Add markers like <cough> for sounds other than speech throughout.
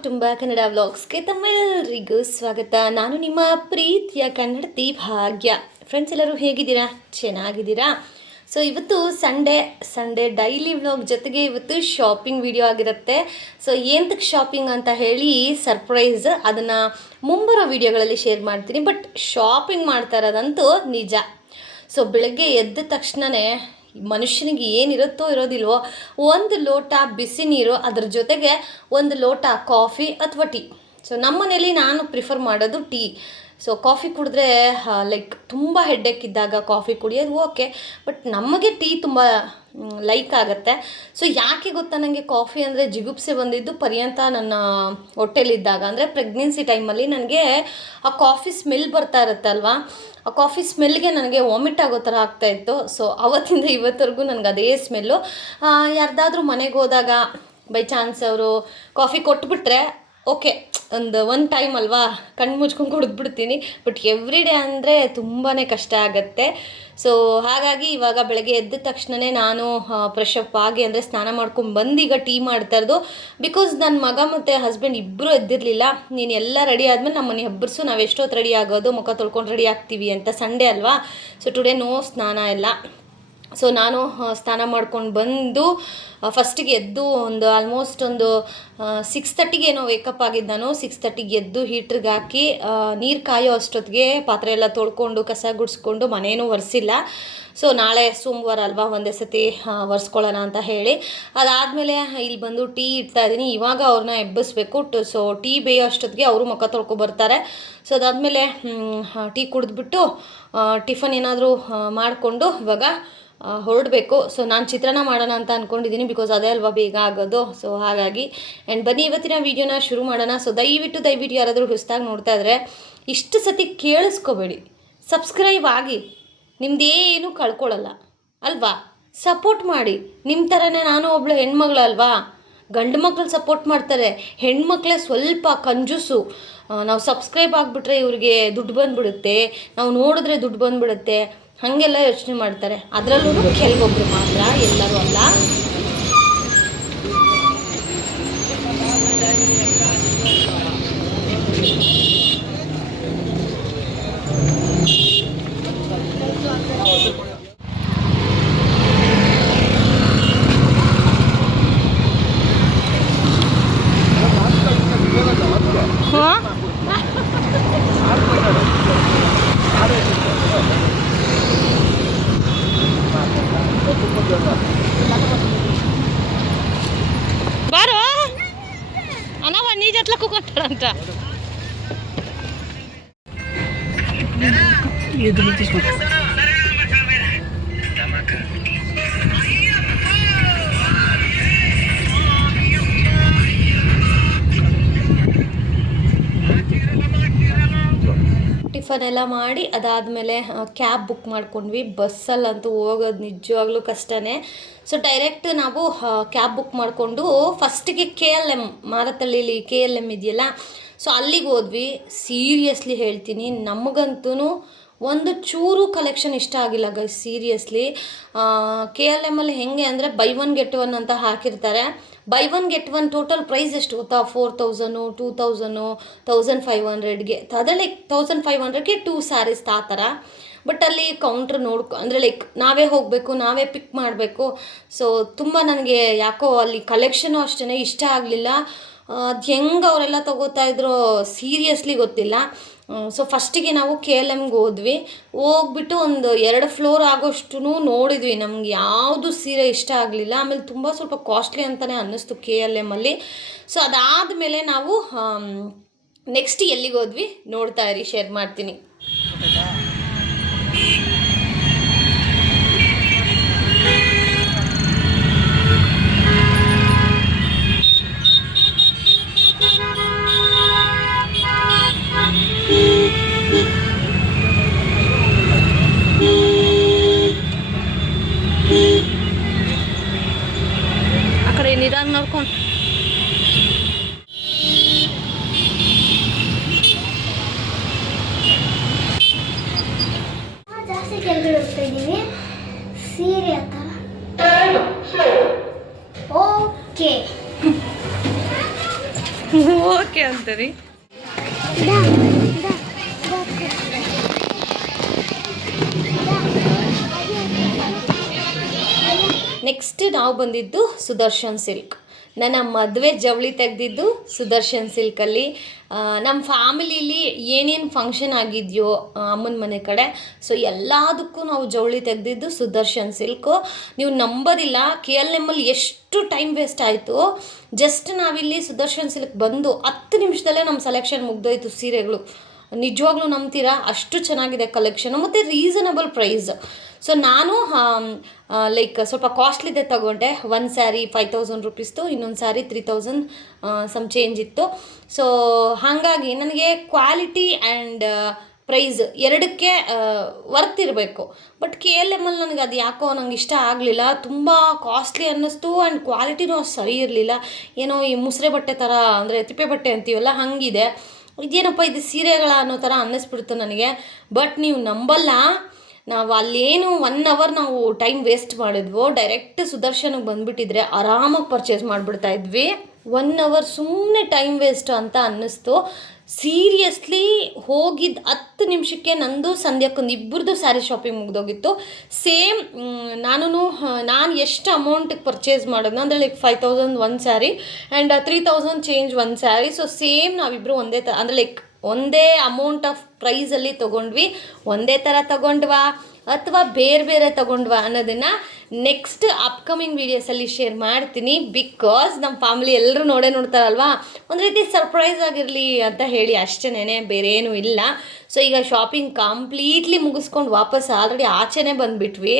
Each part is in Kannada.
ಕುಟುಂಬ ಕನ್ನಡ ವ್ಲಾಗ್ಸ್ಗೆ ತಮ್ಮೆಲ್ಲರಿಗೂ ಸ್ವಾಗತ. ನಾನು ನಿಮ್ಮ ಪ್ರೀತಿಯ ಕನ್ನಡತಿ ಭಾಗ್ಯ. ಫ್ರೆಂಡ್ಸ್ ಎಲ್ಲರೂ ಹೇಗಿದ್ದೀರಾ? ಚೆನ್ನಾಗಿದ್ದೀರಾ? ಸೊ ಇವತ್ತು ಸಂಡೇ ಸಂಡೇ ಡೈಲಿ ವ್ಲಾಗ್ ಜೊತೆಗೆ ಇವತ್ತು ಶಾಪಿಂಗ್ ವಿಡಿಯೋ ಆಗಿರುತ್ತೆ. ಸೊ ಏನಕ್ಕೆ ಶಾಪಿಂಗ್ ಅಂತ ಹೇಳಿ ಸರ್ಪ್ರೈಸ್ ಅದನ್ನು ಮುಂಬರೋ ವಿಡಿಯೋಗಳಲ್ಲಿ ಶೇರ್ ಮಾಡ್ತೀನಿ. ಬಟ್ ಶಾಪಿಂಗ್ ಮಾಡ್ತಾ ಇರೋದಂತೂ ನಿಜ. ಸೊ ಬೆಳಗ್ಗೆ ಎದ್ದ ತಕ್ಷಣವೇ ಮನುಷ್ಯನಿಗೆ ಏನಿರುತ್ತೋ ಇರೋದಿಲ್ವೋ, ಒಂದು ಲೋಟ ಬಿಸಿ ನೀರು ಅದ್ರ ಜೊತೆಗೆ ಒಂದು ಲೋಟ ಕಾಫಿ ಅಥವಾ ಟೀ. ಸೊ ನಮ್ಮನೇಲಿ ನಾನು ಪ್ರಿಫರ್ ಮಾಡೋದು ಟೀ. ಸೊ ಕಾಫಿ ಕುಡಿದ್ರೆ ಲೈಕ್ ತುಂಬ ಹೆಡ್ಡೇಕ್ ಇದ್ದಾಗ ಕಾಫಿ ಕುಡಿಯೋದು ಓಕೆ ಬಟ್ ನಮಗೆ ಟೀ ತುಂಬ ಲೈಕ್ ಆಗುತ್ತೆ. ಸೊ ಯಾಕೆ ಗೊತ್ತಾ ನನಗೆ ಕಾಫಿ ಅಂದರೆ ಜಿಗುಪ್ಸೆ ಬಂದಿದ್ದು ಪರ್ಯಂತ ನನ್ನ ಹೊಟ್ಟೆಲಿದ್ದಾಗ ಅಂದರೆ ಪ್ರೆಗ್ನೆನ್ಸಿ ಟೈಮಲ್ಲಿ ನನಗೆ ಆ ಕಾಫಿ ಸ್ಮೆಲ್ ಬರ್ತಾ ಇರುತ್ತಲ್ವಾ ಆ ಕಾಫಿ ಸ್ಮೆಲ್ಗೆ ನನಗೆ ವಾಮಿಟ್ ಆಗೋ ಥರ ಆಗ್ತಾಯಿತ್ತು ಸೊ ಅವತ್ತಿಂದ ಇವತ್ತರೆಗೂ ನನಗೆ ಅದೇ ಸ್ಮೆಲ್ಲು ಯಾರ್ದಾದ್ರೂ ಮನೆಗೆ ಹೋದಾಗ ಬೈ ಚಾನ್ಸ್ ಅವರು ಕಾಫಿ ಕೊಟ್ಬಿಟ್ರೆ ಓಕೆ, ಒಂದು ಒನ್ ಟೈಮ್ ಅಲ್ವಾ? ಕಣ್ಣು ಮುಚ್ಕೊಂಡು ಕುಡಿದ್ಬಿಡ್ತೀನಿ ಬಟ್ ಎವ್ರಿ ಡೇ ಅಂದರೆ ತುಂಬಾ ಕಷ್ಟ ಆಗುತ್ತೆ. ಸೊ ಹಾಗಾಗಿ ಇವಾಗ ಬೆಳಗ್ಗೆ ಎದ್ದ ತಕ್ಷಣವೇ ನಾನು ಫ್ರೆಶ್ ಅಪ್ ಆಗಿ ಅಂದರೆ ಸ್ನಾನ ಮಾಡ್ಕೊಂಡು ಬಂದು ಈಗ ಟೀ ಮಾಡ್ತಾ ಇರೋದು. ಬಿಕಾಸ್ ನನ್ನ ಮಗ ಮತ್ತು ಹಸ್ಬೆಂಡ್ ಇಬ್ಬರೂ ಎದ್ದಿರಲಿಲ್ಲ. ನೀನು ಎಲ್ಲ ರೆಡಿ ಆದಮೇಲೆ ನಮ್ಮನೆ ಹಬ್ಬರ್ಸು ನಾವು ಎಷ್ಟೊತ್ತು ರೆಡಿ ಆಗೋದು, ಮುಖ ತೊಳ್ಕೊಂಡು ರೆಡಿ ಆಗ್ತೀವಿ ಅಂತ ಸಂಡೇ ಅಲ್ವಾ? ಸೊ ಟುಡೇ ನೋ ಸ್ನಾನ ಎಲ್ಲ ಸೊ ನಾನು ಸ್ನಾನ ಮಾಡ್ಕೊಂಡು ಬಂದು ಫಸ್ಟಿಗೆ ಎದ್ದು ಒಂದು ಆಲ್ಮೋಸ್ಟ್ ಒಂದು ಸಿಕ್ಸ್ ತರ್ಟಿಗೆ ಏನೋ ವೇಕಪ್ ಆಗಿದ್ದು ನಾನು ಸಿಕ್ಸ್ ತರ್ಟಿಗೆ ಎದ್ದು ಹೀಟ್ರಿಗೆ ಹಾಕಿ ನೀರು ಕಾಯೋ ಅಷ್ಟೊತ್ತಿಗೆ ಪಾತ್ರೆ ಎಲ್ಲ ತೊಳ್ಕೊಂಡು, ಕಸ ಗುಡಿಸ್ಕೊಂಡು ಮನೇನೂ ಒರೆಸಿಲ್ಲ. ಸೊ ನಾಳೆ ಸೋಮವಾರ ಅಲ್ವಾ ಒಂದೇ ಸತಿ ಒರೆಸ್ಕೊಳ್ಳೋಣ ಅಂತ ಹೇಳಿ. ಅದಾದಮೇಲೆ ಇಲ್ಲಿ ಬಂದು ಟೀ ಇಡ್ತಾ ಇದ್ದೀನಿ. ಇವಾಗ ಅವ್ರನ್ನ ಎಬ್ಬಿಸ್ಬೇಕು. ಸೊ ಟೀ ಬೇಯೋ ಅಷ್ಟೊತ್ತಿಗೆ ಅವರು ಮುಖ ತೊಳ್ಕೊ ಬರ್ತಾರೆ. ಸೊ ಅದಾದಮೇಲೆ ಟೀ ಕುಡಿದ್ಬಿಟ್ಟು ಟಿಫನ್ ಏನಾದರೂ ಮಾಡಿಕೊಂಡು ಇವಾಗ ಹೊರಡಬೇಕು. ಸೊ ನಾನು ಚಿತ್ರಾನ್ನ ಮಾಡೋಣ ಅಂತ ಅಂದ್ಕೊಂಡಿದ್ದೀನಿ ಬಿಕಾಸ್ ಅದೇ ಅಲ್ವಾ ಬೇಗ ಆಗೋದು. ಸೊ ಹಾಗಾಗಿ ಆ್ಯಂಡ್ ಬನ್ನಿ, ಇವತ್ತಿನ ವೀಡಿಯೋನ ಶುರು ಮಾಡೋಣ. ಸೊ ದಯವಿಟ್ಟು ದಯವಿಟ್ಟು ಯಾರಾದರೂ ಹೊಸ್ದಾಗಿ ನೋಡ್ತಾ ಇದ್ರೆ ಇಷ್ಟು ಸತಿ ಕೇಳಿಸ್ಕೋಬೇಡಿ. ಸಬ್ಸ್ಕ್ರೈಬ್ ಆಗಿ. ನಿಮ್ದೇನು ಕಳ್ಕೊಳ್ಳಲ್ಲ ಅಲ್ವಾ? ಸಪೋರ್ಟ್ ಮಾಡಿ. ನಿಮ್ಮ ಥರನೇ ನಾನು ಒಬ್ಳು ಹೆಣ್ಮಗಳು ಅಲ್ವಾ? ಗಂಡು ಮಕ್ಕಳು ಸಪೋರ್ಟ್ ಮಾಡ್ತಾರೆ. ಹೆಣ್ಮಕ್ಳೇ ಸ್ವಲ್ಪ ಕಂಜುಸು. ನಾವು ಸಬ್ಸ್ಕ್ರೈಬ್ ಆಗಿಬಿಟ್ರೆ ಇವ್ರಿಗೆ ದುಡ್ಡು ಬಂದುಬಿಡುತ್ತೆ. ನಾವು ನೋಡಿದ್ರೆ ದುಡ್ಡು ಬಂದ್ಬಿಡುತ್ತೆ. ಹಾಗೆಲ್ಲ ಯೋಚನೆ ಮಾಡ್ತಾರೆ. ಅದರಲ್ಲೂ ಕೆಲವೊಬ್ರು ಮಾತ್ರ ಎಲ್ಲರೂ ಅಲ್ಲ ಬಾರೋ ಅನವ ನೀ ಟಿಫನ್ ಎಲ್ಲ ಮಾಡಿ ಅದಾದಮೇಲೆ ಕ್ಯಾಬ್ ಬುಕ್ ಮಾಡ್ಕೊಂಡ್ವಿ. ಬಸ್ಸಲ್ಲಂತೂ ಹೋಗೋದು ನಿಜವಾಗ್ಲೂ ಕಷ್ಟನೇ. ಸೊ ಡೈರೆಕ್ಟ್ ನಾವು ಕ್ಯಾಬ್ ಬುಕ್ ಮಾಡಿಕೊಂಡು ಫಸ್ಟಿಗೆ ಕೆ ಎಲ್ ಎಂ ಮಾರತಳ್ಳಿಲಿ ಕೆ ಎಲ್ ಎಂ ಇದೆಯಲ್ಲ? ಸೊ ಅಲ್ಲಿಗೆ ಹೋದ್ವಿ. ಸೀರಿಯಸ್ಲಿ ಹೇಳ್ತೀನಿ ನಮಗಂತೂ ಒಂದು ಚೂರು ಕಲೆಕ್ಷನ್ ಇಷ್ಟ ಆಗಿಲ್ಲ ಗೈ ಸೀರಿಯಸ್ಲಿ ಕೆ ಎಲ್ ಎಮ್ಮಲ್ಲಿ ಹೆಂಗೆ ಅಂದರೆ ಬೈ ಒನ್ ಗೆಟ್ ಒನ್ ಅಂತ ಹಾಕಿರ್ತಾರೆ. Buy one get one total price ಎಷ್ಟು ಗೊತ್ತಾ? Four thousand two thousand thousand five ಹಂಡ್ರೆಡ್ಗೆ ಅದರಲ್ಲಿ ತೌಸಂಡ್ ಫೈವ್ ಹಂಡ್ರೆಡ್ಗೆ ಟೂ ಸ್ಯಾರೀಸ್ ಆ ಥರ. ಬಟ್ ಅಲ್ಲಿ ಕೌಂಟ್ರ್ ನೋಡ್ಕೊ, ಅಂದರೆ ಲೈಕ್ ನಾವೇ ಹೋಗಬೇಕು, ನಾವೇ ಪಿಕ್ ಮಾಡಬೇಕು. ಸೊ ತುಂಬ ನನಗೆ ಯಾಕೋ ಅಲ್ಲಿ ಕಲೆಕ್ಷನು ಅಷ್ಟೇ ಇಷ್ಟ ಆಗಲಿಲ್ಲ. ಅದು ಹೆಂಗೆ ಅವರೆಲ್ಲ ತಗೋತಾ ಇದ್ರೋ ಸೀರಿಯಸ್ಲಿ ಗೊತ್ತಿಲ್ಲ. ಸೊ ಫಸ್ಟಿಗೆ ನಾವು ಕೆ ಎಲ್ ಎಮ್ಗೆ ಹೋದ್ವಿ. ಹೋಗ್ಬಿಟ್ಟು ಒಂದು ಎರಡು ಫ್ಲೋರ್ ಆಗೋಷ್ಟು ನೋಡಿದ್ವಿ. ನಮ್ಗೆ ಯಾವುದು ಸೀರೆ ಇಷ್ಟ ಆಗಲಿಲ್ಲ. ಆಮೇಲೆ ತುಂಬ ಸ್ವಲ್ಪ ಕಾಸ್ಟ್ಲಿ ಅಂತಲೇ ಅನ್ನಿಸ್ತು ಕೆ ಎಲ್ ಎಮ್ಮಲ್ಲಿ ಸೊ ಅದಾದಮೇಲೆ ನಾವು ನೆಕ್ಸ್ಟ್ ಎಲ್ಲಿಗೆ ಹೋದ್ವಿ? ನೋಡ್ತಾ ಇರಿ ಶೇರ್ ಮಾಡ್ತೀನಿ. ಆ ಓಕೆ ಅಂತರಿ? ನೆಕ್ಸ್ಟ್ ನಾವು ಬಂದಿದ್ದು ಸುದರ್ಶನ್ ಸಿಲ್ಕ್. ನನ್ನ ಮದುವೆ ಜವಳಿ ತೆಗೆದಿದ್ದು ಸುದರ್ಶನ್ ಸಿಲ್ಕಲ್ಲಿ. ನಮ್ಮ ಫ್ಯಾಮಿಲೀಲಿ ಏನೇನು ಫಂಕ್ಷನ್ ಆಗಿದೆಯೋ ಅಮ್ಮನ ಮನೆ ಕಡೆ, ಸೊ ಎಲ್ಲದಕ್ಕೂ ನಾವು ಜವಳಿ ತೆಗೆದಿದ್ದು ಸುದರ್ಶನ್ ಸಿಲ್ಕು. ನೀವು ನಂಬೋದಿಲ್ಲ ಕೆ ಎಲ್ ಎಮ್ಮಲ್ಲಿ ಎಷ್ಟು ಟೈಮ್ ವೇಸ್ಟ್ ಆಯಿತು ಜಸ್ಟ್ ನಾವಿಲ್ಲಿ ಸುದರ್ಶನ್ ಸಿಲ್ಕ್ ಬಂದು ಹತ್ತು ನಿಮಿಷದಲ್ಲೇ ನಮ್ಮ ಸೆಲೆಕ್ಷನ್ ಮುಗ್ದೋಯ್ತು ಸೀರೆಗಳು. ನಿಜವಾಗ್ಲೂ ನಂಬ್ತೀರಾ? ಅಷ್ಟು ಚೆನ್ನಾಗಿದೆ ಕಲೆಕ್ಷನು ಮತ್ತು ರೀಸನಬಲ್ ಪ್ರೈಸ್ ಸೊ ನಾನು ಲೈಕ್ ಸ್ವಲ್ಪ ಕಾಸ್ಟ್ಲಿದೆ ತಗೊಂಡೆ. ಒಂದು ಸ್ಯಾರಿ ಫೈವ್ ತೌಸಂಡ್ ರುಪೀಸ್ದು ಇನ್ನೊಂದು sari three thousand some change ಇತ್ತು. ಸೊ ಹಾಗಾಗಿ ನನಗೆ ಕ್ವಾಲಿಟಿ ಆ್ಯಂಡ್ ಪ್ರೈಸ್ ಎರಡಕ್ಕೆ ವರ್ತ್ ಇರಬೇಕು. ಬಟ್ ಕೆ ಎಲ್ ಎಂ ಅಲ್ಲಿ ನನಗೆ ಅದು ಯಾಕೋ ನಂಗೆ ಇಷ್ಟ ಆಗಲಿಲ್ಲ. ತುಂಬ ಕಾಸ್ಟ್ಲಿ ಅನ್ನಿಸ್ತು ಆ್ಯಂಡ್ ಕ್ವಾಲಿಟಿನೂ ಅಷ್ಟು ಸರಿ ಇರಲಿಲ್ಲ. ಏನೋ ಈ ಮುಸ್ರೆ ಬಟ್ಟೆ ಥರ, ಅಂದರೆ ತಿಪ್ಪೆ ಬಟ್ಟೆ ಅಂತೀವಲ್ಲ, ಹಾಗಿದೆ. ಇದೇನಪ್ಪ, ಇದು ಸೀರೆಗಳ ಅನ್ನೋ ಥರ ಅನ್ನಿಸ್ಬಿಡ್ತು ನನಗೆ. ಬಟ್ ನೀವು ನಂಬಲ್ಲ. ನಾವು ಅಲ್ಲೇನು ಒನ್ ಅವರ್ ನಾವು ಟೈಮ್ ವೇಸ್ಟ್ ಮಾಡಿದ್ವೋ ಡೈರೆಕ್ಟ್ ಸುದರ್ಶನಕ್ಕೆ ಬಂದ್ಬಿಟ್ಟಿದ್ರೆ ಆರಾಮಾಗಿ ಪರ್ಚೇಸ್ ಮಾಡಿಬಿಡ್ತಾ ಇದ್ವಿ. ಒನ್ ಅವರ್ ಸುಮ್ಮನೆ ಟೈಮ್ ವೇಸ್ಟ್ ಅಂತ ಅನ್ನಿಸ್ತು. ಸೀರಿಯಸ್ಲಿ ಹೋಗಿದ್ದ ಹತ್ತು ನಿಮಿಷಕ್ಕೆ ನಂದು ಸಂಧ್ಯಕ್ಕೊಂದು ಇಬ್ಬರದು ಸ್ಯಾರಿ ಶಾಪಿಂಗ್ ಮುಗ್ದೋಗಿತ್ತು. ಸೇಮ್ ನಾನು ನಾನು ಎಷ್ಟು ಅಮೌಂಟಿಗೆ ಪರ್ಚೇಸ್ ಮಾಡೋದು ಅಂದರೆ ಲೈಕ್ ಫೈವ್ ತೌಸಂಡ್ ಒಂದು sari and three thousand change ಒಂದು ಸ್ಯಾರಿ ಸೊ ಸೇಮ್ ನಾವಿಬ್ಬರು ಒಂದೇ ತ, ಅಂದರೆ ಲೈಕ್ ಒಂದೇ ಅಮೌಂಟ್ ಆಫ್ ಪ್ರೈಸಲ್ಲಿ ತೊಗೊಂಡ್ವಿ. ಒಂದೇ ಥರ ತಗೊಂಡ್ವಾ ಅಥವಾ ಬೇರೆ ಬೇರೆ ತಗೊಂಡ್ವಾ ಅನ್ನೋದನ್ನು ನೆಕ್ಸ್ಟ್ ಅಪ್ಕಮಿಂಗ್ ವೀಡಿಯೋಸಲ್ಲಿ ಶೇರ್ ಮಾಡ್ತೀನಿ. ಬಿಕಾಸ್ ನಮ್ಮ ಫ್ಯಾಮಿಲಿ ಎಲ್ಲರೂ ನೋಡೇ ನೋಡ್ತಾರಲ್ವಾ? ಒಂದು ರೀತಿ ಸರ್ಪ್ರೈಸ್ ಆಗಿರಲಿ ಅಂತ ಹೇಳಿ ಅಷ್ಟೇನೆ ಬೇರೆ ಏನೂ ಇಲ್ಲ. ಸೊ ಈಗ ಶಾಪಿಂಗ್ ಕಂಪ್ಲೀಟ್ಲಿ ಮುಗಿಸ್ಕೊಂಡು ವಾಪಸ್ ಆಲ್ರೆಡಿ ಆಚೆನೇ ಬಂದುಬಿಟ್ವಿ.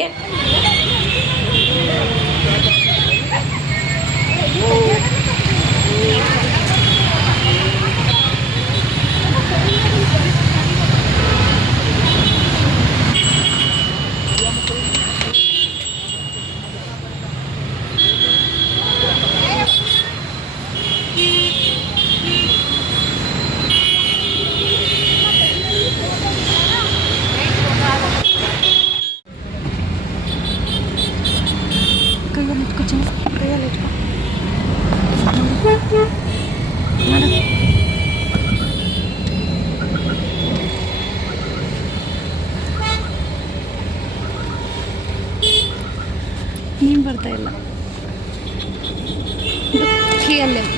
ನೀನು ಬರ್ತಾ ಇಲ್ಲ K L M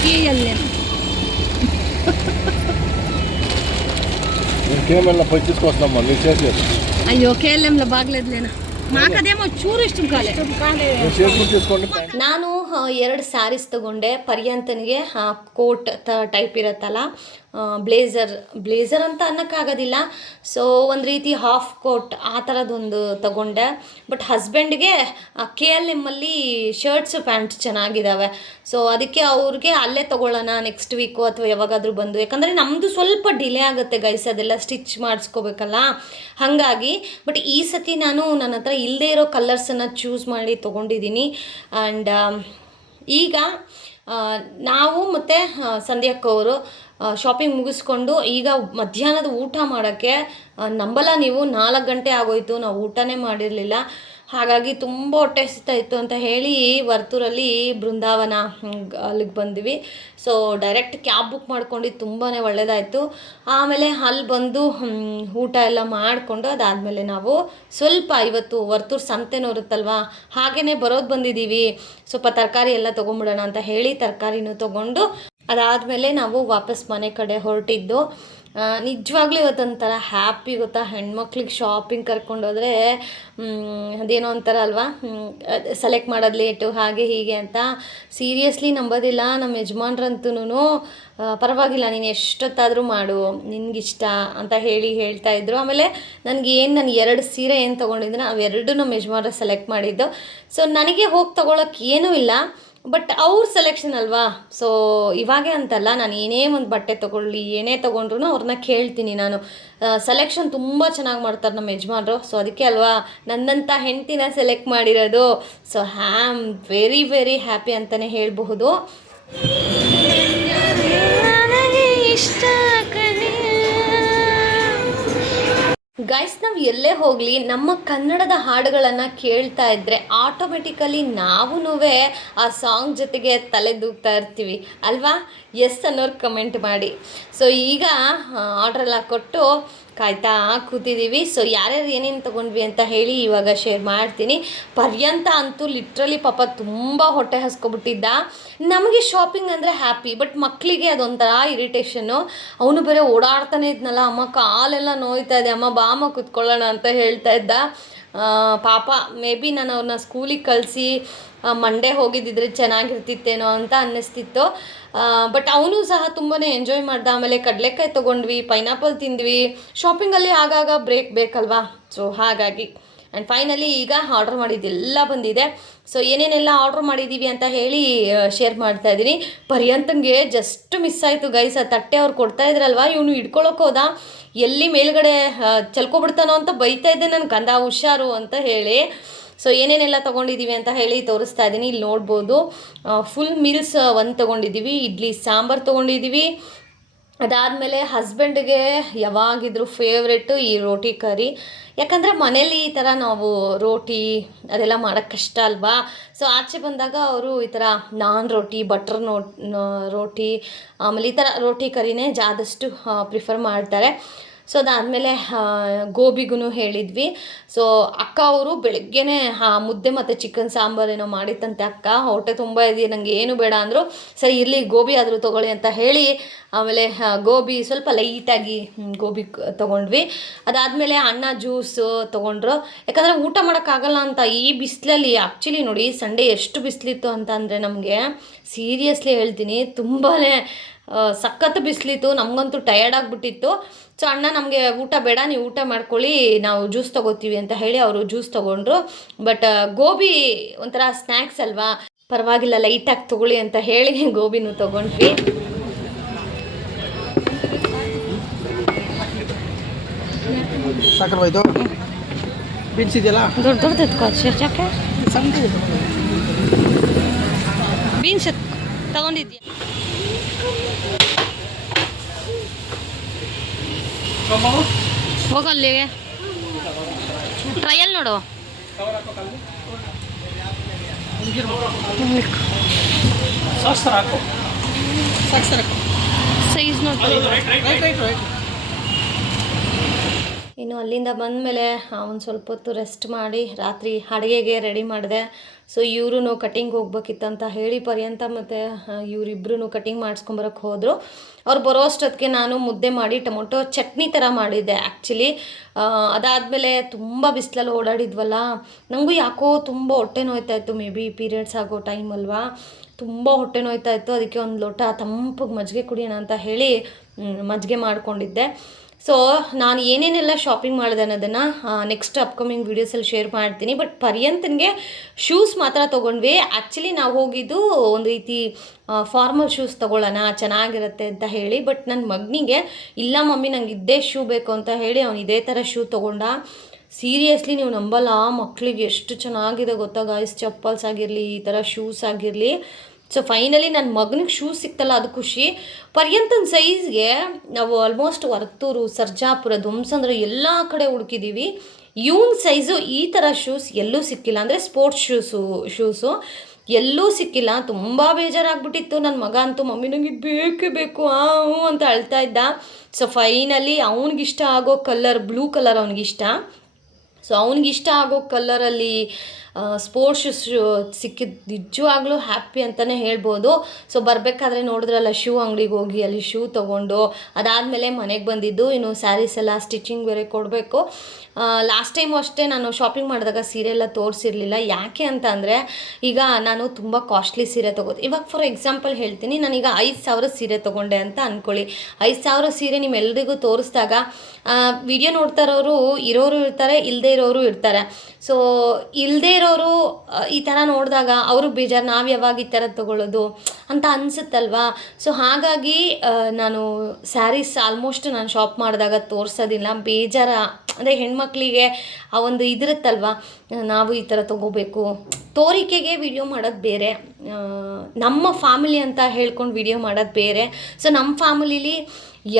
K L M నేను కేవలం పట్టించుకొస్తున్నామ్మా మీరు చేసేది అయ్యో కే ఎల్ ఎంలో బాగలేదులేనా మాకదేమో చూరు ఇష్టం కాలే మీరు చేసుకుని తీసుకోండి ನಾನು ಎರಡು ಸ್ಯಾರೀಸ್ ತಗೊಂಡೆ ಪರ್ಯಂತನಿಗೆ ಕೋಟ್ ತ ಟೈಪ್ ಇರುತ್ತಲ್ಲ ಬ್ಲೇಝರ್ ಬ್ಲೇಝರ್ ಅಂತ ಅನ್ನೋಕ್ಕಾಗೋದಿಲ್ಲ. ಸೊ ಒಂದು ರೀತಿ ಹಾಫ್ ಕೋಟ್ ಆ ಥರದೊಂದು ತಗೊಂಡೆ. ಬಟ್ ಹಸ್ಬೆಂಡ್ಗೆ ಕೆ ಎಲ್ ಎಮ್ಮಲ್ಲಿ ಶರ್ಟ್ಸು ಪ್ಯಾಂಟ್ ಚೆನ್ನಾಗಿದ್ದಾವೆ ಸೊ ಅದಕ್ಕೆ ಅವ್ರಿಗೆ ಅಲ್ಲೇ ತೊಗೊಳ್ಳೋಣ ನೆಕ್ಸ್ಟ್ ವೀಕು ಅಥವಾ ಯಾವಾಗಾದರೂ ಬಂದು. ಯಾಕಂದರೆ ನಮ್ಮದು ಸ್ವಲ್ಪ ಡಿಲೇ ಆಗುತ್ತೆ ಗೈಸ್ ಅದೆಲ್ಲ ಸ್ಟಿಚ್ ಮಾಡಿಸ್ಕೋಬೇಕಲ್ಲ. ಹಾಗಾಗಿ ಬಟ್ ಈ ಸತಿ ನಾನು ನನ್ನ ಹತ್ರ ಇಲ್ಲದೇ ಇರೋ ಕಲರ್ಸನ್ನು ಚೂಸ್ ಮಾಡಿ ತೊಗೊಂಡಿದ್ದೀನಿ. ಆ್ಯಂಡ್ ಈಗ ನಾವು ಮತ್ತು ಸಂಧ್ಯಾಕ್ಕ ಅವರು ಶಾಪಿಂಗ್ ಮುಗಿಸ್ಕೊಂಡು ಈಗ ಮಧ್ಯಾಹ್ನದ ಊಟ ಮಾಡೋಕ್ಕೆ ನಂಬಲ್ಲ ನೀವು. ನಾಲ್ಕು ಗಂಟೆ ಆಗೋಯ್ತು. ನಾವು ಊಟನೇ ಮಾಡಿರಲಿಲ್ಲ. ಹಾಗಾಗಿ ತುಂಬ ಹೊಟ್ಟೆ ಹಸಿತಾ ಇತ್ತು ಅಂತ ಹೇಳಿ ವರ್ತೂರಲ್ಲಿ ಬೃಂದಾವನ ಅಲ್ಲಿಗೆ ಬಂದ್ವಿ. ಸೊ ಡೈರೆಕ್ಟ್ ಕ್ಯಾಬ್ ಬುಕ್ ಮಾಡ್ಕೊಂಡು ತುಂಬಾ ಒಳ್ಳೆಯದಾಯಿತು ಆಮೇಲೆ ಅಲ್ಲಿ ಬಂದು ಊಟ ಎಲ್ಲ ಮಾಡಿಕೊಂಡು ಅದಾದಮೇಲೆ ನಾವು ಸ್ವಲ್ಪ ಇವತ್ತು ವರ್ತೂರು ಸಂತೆನೂ ಇರುತ್ತಲ್ವ ಹಾಗೇ ಬರೋದು ಬಂದಿದ್ದೀವಿ. ಸ್ವಲ್ಪ ತರಕಾರಿ ಎಲ್ಲ ತೊಗೊಂಬಿಡೋಣ ಅಂತ ಹೇಳಿ ತರಕಾರಿನೂ ತೊಗೊಂಡು ಅದಾದಮೇಲೆ ನಾವು ವಾಪಸ್ ಮನೆ ಕಡೆ ಹೊರಟಿದ್ದು ನಿಜವಾಗ್ಲೂ ಇವತ್ತೊಂಥರ ಹ್ಯಾಪಿ ಗೊತ್ತಾ? ಹೆಣ್ಮಕ್ಳಿಗೆ ಶಾಪಿಂಗ್ ಕರ್ಕೊಂಡೋದ್ರೆ ಅದೇನೋ ಒಂಥರ ಅಲ್ವಾ? ಸೆಲೆಕ್ಟ್ ಮಾಡೋದು ಲೇಟು ಹಾಗೆ ಹೀಗೆ ಅಂತ ಸೀರಿಯಸ್ಲಿ ನಂಬೋದಿಲ್ಲ. ನಮ್ಮ ಯಜಮಾನ್ರಂತೂ ಪರವಾಗಿಲ್ಲ, ನೀನು ಎಷ್ಟೊತ್ತಾದರೂ ಮಾಡು, ನಿನಗಿಷ್ಟ ಅಂತ ಹೇಳಿ ಹೇಳ್ತಾ ಇದ್ರು. ಆಮೇಲೆ ನನಗೆ ಏನು, ನಾನು ಎರಡು ಸೀರೆ ಏನು ತೊಗೊಂಡಿದ್ದೀನಿ ಅವೆರಡು ನಮ್ಮ ಯಜಮಾನ್ರ ಸೆಲೆಕ್ಟ್ ಮಾಡಿದ್ದು. ಸೊ ನನಗೆ ಹೋಗಿ ತೊಗೊಳಕ್ಕೆ ಏನೂ ಇಲ್ಲ. ಬಟ್ ಅವ್ರ ಸೆಲೆಕ್ಷನ್ ಅಲ್ವಾ? ಸೊ ಇವಾಗೆ ಅಂತಲ್ಲ, ನಾನು ಏನೇ ಒಂದು ಬಟ್ಟೆ ತೊಗೊಳ್ಳಿ, ಏನೇ ತೊಗೊಂಡ್ರು ಅವ್ರನ್ನ ಕೇಳ್ತೀನಿ ನಾನು. ಸೆಲೆಕ್ಷನ್ ತುಂಬ ಚೆನ್ನಾಗಿ ಮಾಡ್ತಾರೆ ನಮ್ಮ ಯಜಮಾನ್ರು. ಸೊ ಅದಕ್ಕೆ ಅಲ್ವಾ ನನ್ನಂಥ ಹೆಂಡ್ತಿನ ಸೆಲೆಕ್ಟ್ ಮಾಡಿರೋದು. So I'm very very happy ಅಂತಲೇ ಹೇಳಬಹುದು. ಗೈಸ್ ನಾವು ಎಲ್ಲೇ ಹೋಗಲಿ, ನಮ್ಮ ಕನ್ನಡದ ಹಾಡುಗಳನ್ನು ಕೇಳ್ತಾ ಇದ್ದರೆ ಆಟೋಮೆಟಿಕಲಿ ನಾವೂ ಆ ಸಾಂಗ್ ಜೊತೆಗೆ ತಲೆ ದೂಗ್ತಾ ಇರ್ತೀವಿ, ಅಲ್ವಾ? ಎಸ್ ಅನ್ನೋರು ಕಮೆಂಟ್ ಮಾಡಿ. ಸೊ ಈಗ ಆರ್ಡ್ರೆಲ್ಲ ಕೊಟ್ಟು ಕಾಯ್ತಾ ಕೂತಿದ್ದೀವಿ. ಸೊ ಯಾರ್ಯಾರು ಏನೇನು ತೊಗೊಂಡ್ವಿ ಅಂತ ಹೇಳಿ ಇವಾಗ ಶೇರ್ ಮಾಡ್ತೀನಿ. ಪರ್ಯಂತ ಅಂತೂ ಲಿಟ್ರಲಿ ಪಾಪ ತುಂಬ ಹೊಟ್ಟೆ ಹಸ್ಕೊಬಿಟ್ಟಿದ್ದ. ನಮಗೆ ಶಾಪಿಂಗ್ ಅಂದರೆ ಹ್ಯಾಪಿ ಬಟ್ ಮಕ್ಕಳಿಗೆ ಅದೊಂಥರ ಇರಿಟೇಷನ್ನು ಅವನು ಬೇರೆ ಓಡಾಡ್ತಾನೆ ಇದ್ನಲ್ಲ, ಅಮ್ಮ ಕಾಲೆಲ್ಲ ನೋಯ್ತಾ ಇದೆ. ಅಮ್ಮ, ಬಾ ಕೂತ್ಕೊಳ್ಳೋಣ ಅಂತ ಹೇಳ್ತಾ ಇದ್ದ. ಪಾಪ ಮೇ ಬಿ ನಾನು ಅವ್ರನ್ನ ಸ್ಕೂಲಿಗೆ ಕಳಿಸಿ ಮಂಡೇ ಹೋಗಿದ್ದಿದ್ರೆ ಚೆನ್ನಾಗಿರ್ತಿತ್ತೇನೋ ಅಂತ ಅನ್ನಿಸ್ತಿತ್ತು. ಬಟ್ ಅವನು ಸಹ ತುಂಬಾ ಎಂಜಾಯ್ ಮಾಡ್ದ. ಆಮೇಲೆ ಕಡಲೆಕಾಯಿ ತೊಗೊಂಡ್ವಿ ಪೈನಾಪಲ್ ತಿಂದ್ವಿ. ಶಾಪಿಂಗಲ್ಲಿ ಆಗಾಗ ಬ್ರೇಕ್ ಬೇಕಲ್ವಾ? ಸೊ ಹಾಗಾಗಿ. ಆ್ಯಂಡ್ ಫೈನಲಿ ಈಗ ಆರ್ಡ್ರ್ ಮಾಡಿದ್ದೆಲ್ಲ ಬಂದಿದೆ. ಸೊ ಏನೇನೆಲ್ಲ ಆರ್ಡ್ರ್ ಮಾಡಿದ್ದೀವಿ ಅಂತ ಹೇಳಿ ಶೇರ್ ಮಾಡ್ತಾ ಇದ್ದೀನಿ. ಪರ್ಯಂತಂಗೆ ಜಸ್ಟ್ ಮಿಸ್ ಆಯಿತು ಗೈಸ್ ಆ ತಟ್ಟೆ ಅವ್ರು ಕೊಡ್ತಾ ಇದ್ರಲ್ವ? ಇವನು ಹಿಡ್ಕೊಳಕ್ಕೆ ಹೋದ. ಎಲ್ಲಿ ಮೇಲ್ಗಡೆ ಚಲ್ಕೊಬಿಡ್ತಾನೋ ಅಂತ ಬೈತಾ ಇದ್ದೆ ನನ್ನ ಕಂದ. ಹುಷಾರು ಅಂತ ಹೇಳಿ. ಸೊ ಏನೇನೆಲ್ಲ ತೊಗೊಂಡಿದ್ದೀವಿ ಅಂತ ಹೇಳಿ ತೋರಿಸ್ತಾ ಇದ್ದೀನಿ. ಇಲ್ಲಿ ನೋಡ್ಬೋದು. ಫುಲ್ ಮೀಲ್ಸ್ ಒಂದು ತೊಗೊಂಡಿದ್ದೀವಿ. ಇಡ್ಲಿ, ಸಾಂಬಾರು ತೊಗೊಂಡಿದ್ದೀವಿ. ಅದಾದಮೇಲೆ ಹಸ್ಬೆಂಡ್ಗೆ ಯಾವಾಗಿದ್ರು ಫೇವ್ರೆಟ್ಟು ಈ ರೋಟಿ ಕರಿ. ಯಾಕಂದರೆ ಮನೇಲಿ ಈ ಥರ ನಾವು ರೋಟಿ ಅದೆಲ್ಲ ಮಾಡೋಕ್ಕೆ ಕಷ್ಟ ಅಲ್ವಾ? ಸೊ ಆಚೆ ಬಂದಾಗ ಅವರು ಈ ಥರ ನಾನ್ ರೋಟಿ ಬಟ್ರ್ ನೋ ರೋಟಿ, ಆಮೇಲೆ ಈ ಥರ ರೋಟಿ ಕರಿನೇ ಜಾದಷ್ಟು ಪ್ರಿಫರ್ ಮಾಡ್ತಾರೆ. ಸೊ ಅದಾದಮೇಲೆ ಗೋಬಿಗೂ ಹೇಳಿದ್ವಿ. ಸೊ ಅಕ್ಕ ಅವರು ಬೆಳಗ್ಗೆನೇ ಮುದ್ದೆ ಮತ್ತು ಚಿಕನ್ ಸಾಂಬಾರು ಏನೋ ಮಾಡಿತ್ತಂತೆ ಅಕ್ಕ. ಹೊಟ್ಟೆ ತುಂಬ ಇದೆ ನನಗೆ ಏನು ಬೇಡ ಅಂದರು, ಸರಿ, ಇರಲಿ, ಗೋಬಿ ಆದರೂ ತೊಗೊಳ್ಳಿ ಅಂತ ಹೇಳಿ, ಆಮೇಲೆ ಗೋಬಿ ಸ್ವಲ್ಪ ಲೈಟಾಗಿ ಗೋಬಿ ತೊಗೊಂಡ್ವಿ. ಅದಾದಮೇಲೆ ಅನ್ನ ಜ್ಯೂಸು ತೊಗೊಂಡ್ರು. ಯಾಕಂದರೆ ಊಟ ಮಾಡೋಕ್ಕಾಗಲ್ಲ ಅಂತ ಈ ಬಿಸಿಲಲ್ಲಿ ಆ್ಯಕ್ಚುಲಿ ನೋಡಿ ಸಂಡೇ ಎಷ್ಟು ಬಿಸಿಲಿತ್ತು ಅಂತ ಅಂದರೆ ನಮಗೆ ಸೀರಿಯಸ್ಲಿ ಹೇಳ್ತೀನಿ ತುಂಬಾ ಸಖತ್ ಬಿಸಿಲಿತ್ತು ನಮಗಂತೂ ಟಯರ್ಡ್ ಆಗಿಬಿಟ್ಟಿತ್ತು. ಸೊ ಅಣ್ಣ ನಮಗೆ ಊಟ ಬೇಡ ನೀವು ಊಟ ಮಾಡ್ಕೊಳ್ಳಿ ನಾವು ಜ್ಯೂಸ್ ತೊಗೋತೀವಿ ಅಂತ ಹೇಳಿ ಅವರು ಜ್ಯೂಸ್ ತೊಗೊಂಡ್ರು. ಬಟ್ ಗೋಬಿ ಒಂಥರ ಸ್ನ್ಯಾಕ್ಸ್ ಅಲ್ವಾ? ಪರವಾಗಿಲ್ಲ ಲೈಟಾಗಿ ತೊಗೊಳ್ಳಿ ಅಂತ ಹೇಳಿ <laughs> ಗೋಬಿನೂ ತೊಗೊಂಡ್ವಿ. ಬೀನ್ಸ್ ದೊಡ್ಡ ತಗೊಂಡಿದ್ಯಾ? ಹೋಗು ಅಲ್ಲಿಗೆ ಟ್ರಯಲ್ ನೋಡು. ಸೈಜ್ ನೋಡು ರೈಟ್ ರೈಟ್ ರೈಟ್ ಇನ್ನು ಅಲ್ಲಿಂದ ಬಂದಮೇಲೆ ಒಂದು ಸ್ವಲ್ಪ ಹೊತ್ತು ರೆಸ್ಟ್ ಮಾಡಿ, ರಾತ್ರಿ ಅಡುಗೆಗೆ ರೆಡಿ ಮಾಡಿದೆ. ಸೊ ಇವರು ಕಟಿಂಗ್ ಹೋಗ್ಬೇಕಿತ್ತಂತ ಹೇಳಿ ಪರ್ಯಂತ ಮತ್ತು ಇವರಿಬ್ರು ಕಟಿಂಗ್ ಮಾಡಿಸ್ಕೊಂಬರಕ್ಕೆ ಹೋದರು. ಅವ್ರು ಬರೋ ಅಷ್ಟೊತ್ತಿಗೆ ನಾನು ಮುದ್ದೆ ಮಾಡಿ ಟೊಮೊಟೊ ಚಟ್ನಿ ಥರ ಮಾಡಿದ್ದೆ ಆ್ಯಕ್ಚುಲಿ ಅದಾದಮೇಲೆ ತುಂಬ ಬಿಸಿಲಲ್ಲಿ ಓಡಾಡಿದ್ವಲ್ಲ ನನಗೂ ಯಾಕೋ ತುಂಬ ಹೊಟ್ಟೆ ನೋಯ್ತಾ ಇತ್ತು ಮೇ ಬಿ ಪೀರಿಯಡ್ಸ್ ಆಗೋ ಟೈಮ್ ಅಲ್ವಾ. ತುಂಬ ಹೊಟ್ಟೆ ನೋಯ್ತಾ ಇತ್ತು ಅದಕ್ಕೆ ಒಂದು ಲೋಟ ತಂಪಗೆ ಮಜ್ಜಿಗೆ ಕುಡಿಯೋಣ ಅಂತ ಹೇಳಿ ಮಜ್ಜಿಗೆ ಮಾಡಿಕೊಂಡಿದ್ದೆ. ಸೊ ನಾನು ಏನೇನೆಲ್ಲ ಶಾಪಿಂಗ್ ಮಾಡಿದೆ ಅನ್ನೋದನ್ನು ನೆಕ್ಸ್ಟ್ ಅಪ್ಕಮಿಂಗ್ ವೀಡಿಯೋಸಲ್ಲಿ ಶೇರ್ ಮಾಡ್ತೀನಿ. ಬಟ್ ಪರ್ಯಂತನಿಗೆ ಶೂಸ್ ಮಾತ್ರ ತೊಗೊಂಡ್ವಿ. ಆ್ಯಕ್ಚುಲಿ ನಾವು ಹೋಗಿದ್ದು ಒಂದು ರೀತಿ ಫಾರ್ಮಲ್ ಶೂಸ್ ತೊಗೊಳ್ಳೋಣ, ಚೆನ್ನಾಗಿರುತ್ತೆ ಅಂತ ಹೇಳಿ. ಬಟ್ ನನ್ನ ಮಗನಿಗೆ, ಇಲ್ಲ ಮಮ್ಮಿ, ನಂಗೆ ಇದ್ದೇ ಶೂ ಬೇಕು ಅಂತ ಹೇಳಿ ಅವ್ನು ಇದೇ ಥರ ಶೂ ತೊಗೊಂಡ. ಸೀರಿಯಸ್ಲಿ ನೀವು ನಂಬಲ್ಲ ಮಕ್ಕಳಿಗೆ ಎಷ್ಟು ಚೆನ್ನಾಗಿದೆ ಗೊತ್ತಾ ಗಾಯ್ಸ್ ಚಪ್ಪಲ್ಸ್ ಆಗಿರಲಿ, ಈ ಥರ ಶೂಸ್ ಆಗಿರಲಿ. ಸೊ ಫೈನಲಿ ನನ್ನ ಮಗನಿಗೆ ಶೂಸ್ ಸಿಕ್ತಲ್ಲ, ಅದು ಖುಷಿ. ಪರ್ಯಂತನ ಸೈಜ್ಗೆ ನಾವು ಆಲ್ಮೋಸ್ಟ್ ವರ್ತೂರು, ಸರ್ಜಾಪುರ ಧ್ವಂಸಂದ್ರ ಎಲ್ಲ ಕಡೆ ಹುಡುಕಿದ್ದೀವಿ ಇವನ್ ಸೈಜು ಈ ಥರ ಶೂಸ್ ಎಲ್ಲೂ ಸಿಕ್ಕಿಲ್ಲ. ಅಂದರೆ ಸ್ಪೋರ್ಟ್ಸ್ ಶೂಸು ಶೂಸು ಎಲ್ಲೂ ಸಿಕ್ಕಿಲ್ಲ. ತುಂಬ ಬೇಜಾರಾಗ್ಬಿಟ್ಟಿತ್ತು. ನನ್ನ ಮಗ ಅಂತೂ, ಮಮ್ಮಿ ಇದು ಬೇಕೇ ಬೇಕು. ಆ ಹ್ಞೂ ಅಂತ ಅಳ್ತಾ ಇದ್ದ. ಸೊ ಫೈನಲಿ ಅವನಿಗಿಷ್ಟ ಆಗೋ ಕಲರ್ ಬ್ಲೂ ಕಲರ್ ಅವನಿಗಿಷ್ಟ. ಸೊ ಅವನಿಗಿಷ್ಟ ಆಗೋ ಕಲ್ಲರಲ್ಲಿ ಸ್ಪೋರ್ಟ್ಸ್ ಶೂ ಸಿಕ್ಕಿದ್ದು ನಿಜವಾಗ್ಲೂ ಹ್ಯಾಪಿ ಅಂತಲೇ ಹೇಳ್ಬೋದು. ಸೊ ಬರಬೇಕಾದ್ರೆ ನೋಡಿದ್ರಲ್ಲ, ಶೂ ಅಂಗಡಿಗೆ ಹೋಗಿ ಅಲ್ಲಿ ಶೂ ತೊಗೊಂಡು, ಅದಾದಮೇಲೆ ಮನೆಗೆ ಬಂದಿದ್ದು. ಇನ್ನು ಸ್ಯಾರೀಸ್ ಎಲ್ಲ ಸ್ಟಿಚಿಂಗ್ ಬೇರೆ ಕೊಡಬೇಕು. ಲಾಸ್ಟ್ ಟೈಮು ಅಷ್ಟೇ ನಾನು ಶಾಪಿಂಗ್ ಮಾಡಿದಾಗ ಸೀರೆ ಎಲ್ಲ ತೋರಿಸಿರಲಿಲ್ಲ. ಯಾಕೆ ಅಂತ ಅಂದರೆ, ಈಗ ನಾನು ತುಂಬ ಕಾಸ್ಟ್ಲಿ ಸೀರೆ ತೊಗೋದು, ಇವಾಗ ಫಾರ್ ಎಕ್ಸಾಂಪಲ್ ಹೇಳ್ತೀನಿ, ನಾನೀಗ ಐದು ಸಾವಿರ ಸೀರೆ ತೊಗೊಂಡೆ ಅಂತ ಅಂದ್ಕೊಳ್ಳಿ ಐದು ಸಾವಿರ ಸೀರೆ ನಿಮ್ಮೆಲ್ಲರಿಗೂ ತೋರಿಸಿದಾಗ ವಿಡಿಯೋ ನೋಡ್ತಾ ಇರೋರು ಇರೋರು ಇರ್ತಾರೆ ಇಲ್ಲದೇ ಇರೋರು ಇರ್ತಾರೆ. ಸೊ ಇಲ್ಲದೇ ಇರೋರು ಆ, ಈ ಥರ ನೋಡಿದಾಗ ಅವ್ರಿಗೆ ಬೇಜಾರು ನಾವು ಯಾವಾಗ ಈ ಥರ ತೊಗೊಳ್ಳೋದು ಅಂತ ಅನಿಸುತ್ತಲ್ವಾ? ಸೊ ಹಾಗಾಗಿ ನಾನು ಸ್ಯಾರೀಸ್ ಆಲ್ಮೋಸ್ಟ್ ನಾನು ಶಾಪ್ ಮಾಡಿದಾಗ ತೋರಿಸೋದಿಲ್ಲ. ಬೇಜಾರ ಅಂದರೆ ಹೆಣ್ಮಕ್ಳಿಗೆ ಆ ಒಂದು ಇದಿರುತ್ತಲ್ವ? ನಾವು ಈ ಥರ ತೊಗೋಬೇಕು. ತೋರಿಕೆಗೆ ವಿಡಿಯೋ ಮಾಡೋದು ಬೇರೆ. ನಮ್ಮ ಫ್ಯಾಮಿಲಿ ಅಂತ ಹೇಳ್ಕೊಂಡು ವಿಡಿಯೋ ಮಾಡೋದು ಬೇರೆ. ಸೊ ನಮ್ಮ ಫ್ಯಾಮಿಲಿಲಿ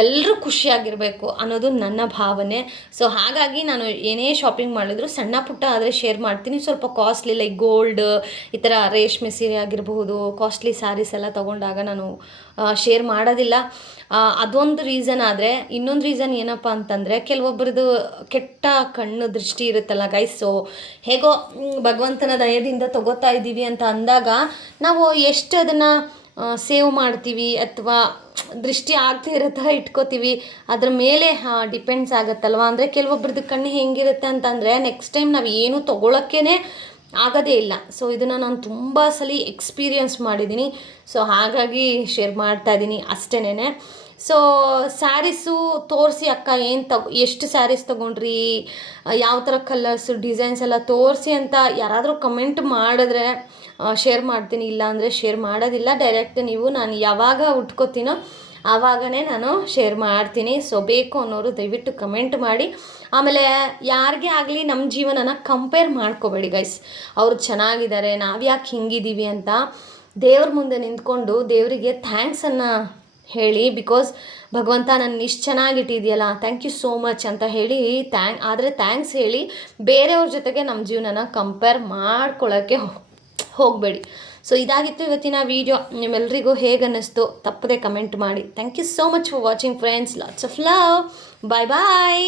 ಎಲ್ಲರೂ ಖುಷಿಯಾಗಿರಬೇಕು ಅನ್ನೋದು ನನ್ನ ಭಾವನೆ. ಸೊ ಹಾಗಾಗಿ ನಾನು ಏನೇ ಶಾಪಿಂಗ್ ಮಾಡಿದ್ರು ಸಣ್ಣ ಪುಟ್ಟ ಆದರೆ ಶೇರ್ ಮಾಡ್ತೀನಿ. ಸ್ವಲ್ಪ ಕಾಸ್ಟ್ಲಿ ಲೈಕ್ ಗೋಲ್ಡ್ ಈ ಥರ ರೇಷ್ಮೆ ಸೀರೆ ಆಗಿರಬಹುದು ಕಾಸ್ಟ್ಲಿ ಸ್ಯಾರೀಸ್ ಎಲ್ಲ ತೊಗೊಂಡಾಗ ನಾನು ಶೇರ್ ಮಾಡೋದಿಲ್ಲ. ಅದೊಂದು ರೀಸನ್ ಆದರೆ, ಇನ್ನೊಂದು ರೀಸನ್ ಏನಪ್ಪ ಅಂತಂದರೆ ಕೆಲವೊಬ್ಬರದು ಕೆಟ್ಟ ಕಣ್ಣು ದೃಷ್ಟಿ ಇರುತ್ತಲ್ಲ ಗೈಸ್ ಹೇಗೋ ಭಗವಂತನ ದಯದಿಂದ ತಗೋತಾ ಇದ್ದೀವಿ ಅಂತ ಅಂದಾಗ, ನಾವು ಎಷ್ಟು ಅದನ್ನು ಸೇವ್ ಮಾಡ್ತೀವಿ ಅಥವಾ ದೃಷ್ಟಿ ಆಗದೆ ಇರೋ ಥರ ಇಟ್ಕೋತೀವಿ. ಅದ್ರ ಮೇಲೆ ಡಿಪೆಂಡ್ಸ್ ಆಗುತ್ತಲ್ವ? ಅಂದರೆ ಕೆಲವೊಬ್ರದ್ದು ಕಣ್ಣು ಹೆಂಗಿರುತ್ತೆ ಅಂತಂದರೆ ನೆಕ್ಸ್ಟ್ ಟೈಮ್ ನಾವು ಏನು ತೊಗೊಳಕ್ಕೇ ಆಗೋದೇ ಇಲ್ಲ. ಸೊ ಇದನ್ನು ನಾನು ತುಂಬ ಸಲ ಎಕ್ಸ್ಪೀರಿಯನ್ಸ್ ಮಾಡಿದ್ದೀನಿ ಸೊ ಹಾಗಾಗಿ ಶೇರ್ ಮಾಡ್ತಾ ಇದ್ದೀನಿ ಅಷ್ಟೇನೆ ಸೊ ಸ್ಯಾರೀಸು ತೋರಿಸಿ ಅಕ್ಕ, ಏನು ತಗೊ, ಎಷ್ಟು ಸ್ಯಾರೀಸ್ ತೊಗೊಂಡ್ರಿ? ಯಾವ ಥರ ಕಲರ್ಸು ಡಿಸೈನ್ಸ್ ಎಲ್ಲ ತೋರಿಸಿ ಅಂತ ಯಾರಾದರೂ ಕಮೆಂಟ್ ಮಾಡಿದ್ರೆ ಶೇರ್ ಮಾಡ್ತೀನಿ ಇಲ್ಲ ಅಂದರೆ ಶೇರ್ ಮಾಡೋದಿಲ್ಲ. ಡೈರೆಕ್ಟ್ ನೀವು ನಾನು ಯಾವಾಗ ಉಟ್ಕೋತೀನೋ ಆವಾಗನೇ ನಾನು ಶೇರ್ ಮಾಡ್ತೀನಿ. ಸೊ ಬೇಕು ಅನ್ನೋರು ದಯವಿಟ್ಟು ಕಮೆಂಟ್ ಮಾಡಿ. ಆಮೇಲೆ ಯಾರಿಗೇ ಆಗಲಿ ನಮ್ಮ ಜೀವನನ ಕಂಪೇರ್ ಮಾಡ್ಕೋಬೇಡಿ ಗೈಸ್ ಅವರು ಚೆನ್ನಾಗಿದ್ದಾರೆ, ನಾವು ಯಾಕೆ ಹಿಂಗಿದ್ದೀವಿ ಅಂತ ದೇವ್ರ ಮುಂದೆ ನಿಂತ್ಕೊಂಡು ದೇವರಿಗೆ ಥ್ಯಾಂಕ್ಸನ್ನು ಹೇಳಿ ಬಿಕಾಸ್ ಭಗವಂತ ನನ್ನ ಇಷ್ಟು ಚೆನ್ನಾಗಿಟ್ಟಿದೆಯಲ್ಲ ಥ್ಯಾಂಕ್ ಯು ಸೋ ಮಚ್ ಅಂತ ಹೇಳಿ ಥ್ಯಾಂಕ್ ಆದರೆ ಥ್ಯಾಂಕ್ಸ್ ಹೇಳಿ ಬೇರೆಯವ್ರ ಜೊತೆಗೆ ನಮ್ಮ ಜೀವನನ ಕಂಪೇರ್ ಮಾಡ್ಕೊಳ್ಳೋಕ್ಕೆ ಹೋಗಬೇಡಿ. ಸೊ ಇದಾಗಿತ್ತು ಇವತ್ತಿನ ವೀಡಿಯೋ ನಿಮ್ಮೆಲ್ಲರಿಗೂ ಹೇಗೆ ಅನ್ನಿಸ್ತು ತಪ್ಪದೆ ಕಮೆಂಟ್ ಮಾಡಿ. Thank you so much for watching friends lots of love bye bye